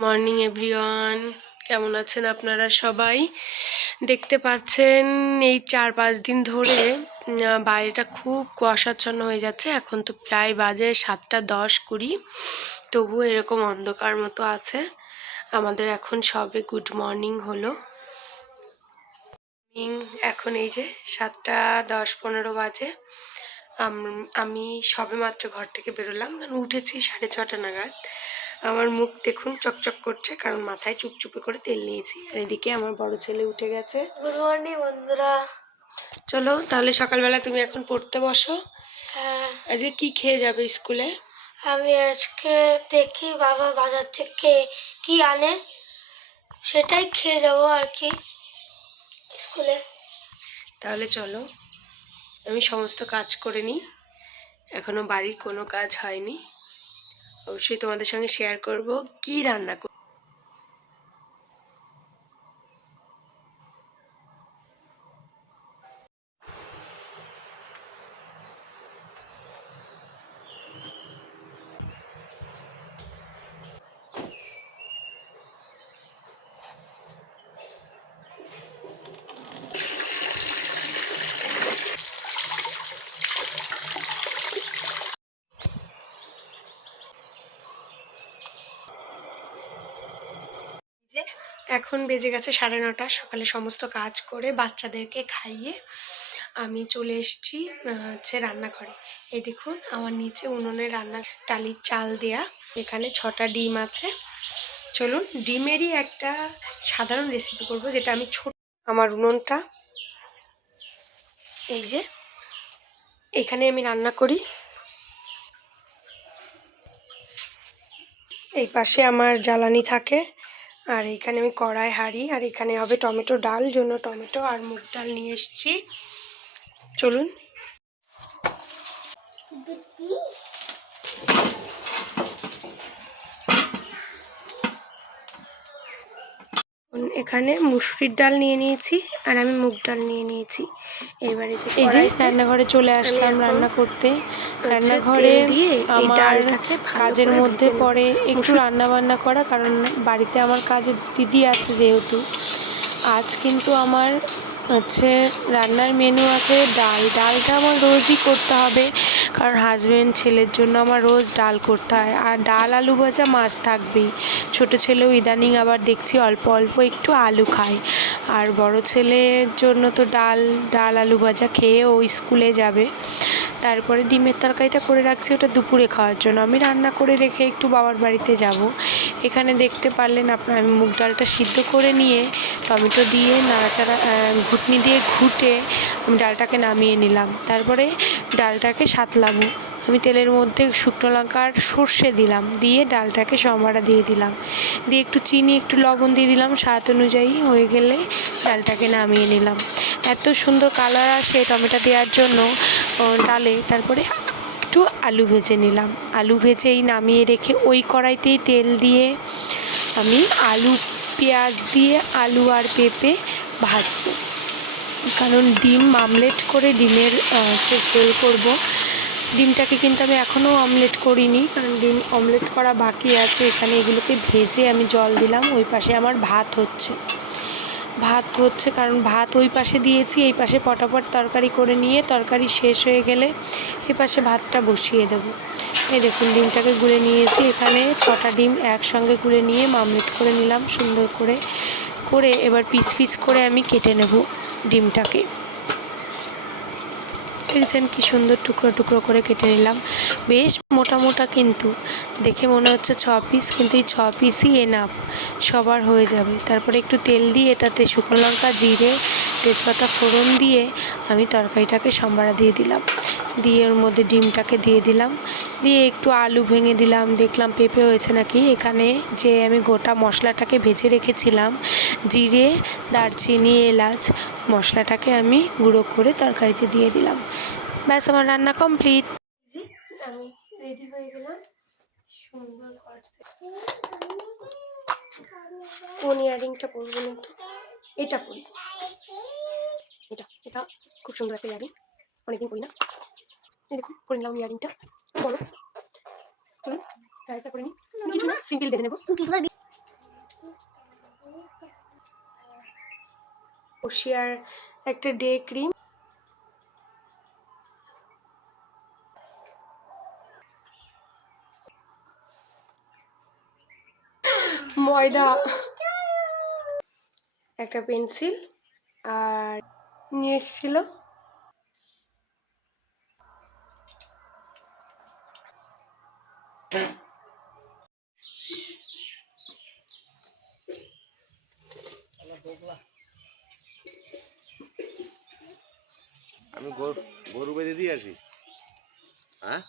Morning everyone, কেমন আছেন আপনারা সবাই? দেখতে পাচ্ছেন এই 4-5 দিন ধরে বাইরেটা খুব কুয়াশাচ্ছন্ন হয়ে যাচ্ছে। এখন তো প্রায় বাজে 7:10-20, তবুও এরকম অন্ধকার মতো আছে। আমাদের এখন সবে গুড মর্নিং হলো। এখন এই যে 7:10-15 বাজে। আমি সবে মাত্র ঘর থেকে বেরোলাম, কারণ উঠেছি 6:30 নাগাদ। আমার মুখ দেখুন চকচক করছে, কারণ মাথায় চুপচুপে করে তেল নিয়েছি। আর এদিকে আমার বড় ছেলে উঠে গেছে। গুড মর্নিং বন্ধুরা। চলো তাহলে সকালবেলা তুমি এখন পড়তে বসো। হ্যাঁ, আজকে কি খেয়ে যাবে স্কুলে? আমি আজকে দেখি বাবা বাজার থেকে কি আনে, সেটাই খেয়ে যাবো আর কি স্কুলে। তাহলে চলো, আমি সমস্ত কাজ করে নিই। এখনো বাড়ির কোনো কাজ হয়নি, অবশ্যই তোমাদের সঙ্গে শেয়ার করব কি রান্না করব। এখন বেজে গেছে 9:30। সকালে সমস্ত কাজ করে বাচ্চাদেরকে খাইয়ে আমি চলে এসেছি হচ্ছে রান্নাঘরে। এই দেখুন আমার নিচে উনুনে রান্না, টালির চাল দেয়া। এখানে 6টা ডিম আছে। চলুন ডিমেরই একটা সাধারণ রেসিপি করব, যেটা আমি ছোট। আমার উনুনটা এই যে, এখানে আমি রান্না করি। এই পাশে আমার জ্বালানি থাকে, আর এখানে আমি কড়াই হাঁড়ি, আর এখানে হবে টমেটো ডাল, জন্য টমেটো আর মুগ ডাল নিয়ে এসেছি। চলুন। এখানে মুসুরির ডাল নিয়ে নিয়েছি, আর আমি মুগ ডাল নিয়ে নিয়েছি। এবারে এই যে রান্নাঘরে চলে আসলাম রান্না করতে। রান্নাঘরে আমার কাজের মধ্যে পড়ে একটু রান্না বান্না করা, কারণ বাড়িতে আমার কাজের দিদি আছে যেহেতু। আজ কিন্তু আমার হচ্ছে রান্নার মেনু আছে ডাল। ডালটা আমার রোজই করতে হবে, কারণ হাজব্যান্ড ছেলের জন্য আমার রোজ ডাল করতে হয়। আর ডাল আলু ভাজা মাছ থাকবেই। ছোট ছেলেও ইদানিং আবার দেখছি অল্প অল্প একটু আলু খায়। আর বড় ছেলের জন্য তো ডাল আলু ভাজা খেয়ে ও স্কুলে যাবে। তারপরে ডিমের তরকারিটা করে রাখছি, ওটা দুপুরে খাওয়ার জন্য। আমি রান্না করে রেখে একটু বাবার বাড়িতে যাব। এখানে দেখতে পারলেন আপনার, আমি মুগ ডালটা সিদ্ধ করে নিয়ে টমেটো দিয়ে নাড়াচাড়া ঘুটনি দিয়ে ঘুটে আমি ডালটাকে নামিয়ে নিলাম। তারপরে ডালটাকে সাঁতলাবো। আমি তেলের মধ্যে শুকনো লঙ্কা আর সর্ষে দিলাম, দিয়ে ডালটাকে সম্বারা দিয়ে দিলাম, দিয়ে একটু চিনি একটু লবণ দিয়ে দিলাম স্বাদ অনুযায়ী। হয়ে গেলে ডালটাকে নামিয়ে নিলাম। এত সুন্দর কালার আসে টমেটো দেওয়ার জন্য ডালে। তারপরে একটু আলু ভেজে নিলাম, আলু ভেজেই নামিয়ে রেখে ওই কড়াইতেই তেল দিয়ে আমি আলু পেঁয়াজ দিয়ে আলু আর পেঁপে ভাজবো। কারণ ডিম আমলেট করে ডিমের ঝোল করব। ডিমটাকে কিন্তু আমি এখনও অমলেট করিনি, কারণ ডিম অমলেট করা বাকি আছে। এখানে এগুলোকে ভেজে আমি জল দিলাম। ওই পাশে আমার ভাত হচ্ছে, কারণ ভাত ওই পাশে দিয়েছি, এই পাশে পটাপট তরকারি করে নিয়ে তরকারি শেষ হয়ে গেলে এই পাশে ভাতটা বসিয়ে দেবো। এই দেখুন ডিমটাকে গুলে নিয়েছি। এখানে 6টা ডিম একসঙ্গে গুলে নিয়ে আমলেট করে নিলাম সুন্দর করে। এবার পিস পিস করে আমি কেটে নেব ডিমটাকে। দেখছেন কি সুন্দর টুকরো টুকরো করে কেটে নিলাম। বেশ মোটা মোটা, কিন্তু দেখে মনে হচ্ছে 6 পিস, কিন্তু এই 6 পিসই এনাফ, সবার হয়ে যাবে। তারপরে একটু তেল দিয়ে তাতে শুকনো লঙ্কা জিরে তেজপাতা ফোড়ন দিয়ে আমি তরকারিটাকে সম্বারা দিয়ে দিলাম। দিয়ে ওর মধ্যে ডিমটাকে দিয়ে দিলাম, দিয়ে একটু আলু ভেঙে দিলাম, দেখলাম পেঁপে হয়েছে নাকি। এখানে যে আমি গোটা মশলাটাকে ভেজে রেখেছিলাম, জিরে দারচিনি এলাচ মশলাটাকে আমি গুঁড়ো করে তরকারিতে দিয়ে দিলাম। ব্যাস, আমার রান্না কমপ্লিট। আমি রেডি হয়ে গেলাম সুন্দর। কোন ইয়ারিংটা পরবো না তো, এটা পরি। এটা খুব সুন্দর একটা ইয়ারিং, অনেকদিন পরি না। এই দেখুন পরে নিলাম ইয়ারিংটা, বলো। চলুন শাড়িটা পরে নিই। কিছু না, সিম্পল দেখে নেবো। ওশিয়ার একটা ডে ক্রিম, ময়দা, একটা পেন্সিল আর নিয়ে এসেছিল। আমি গরু বেঁধে দিয়ে আসি। হ্যাঁ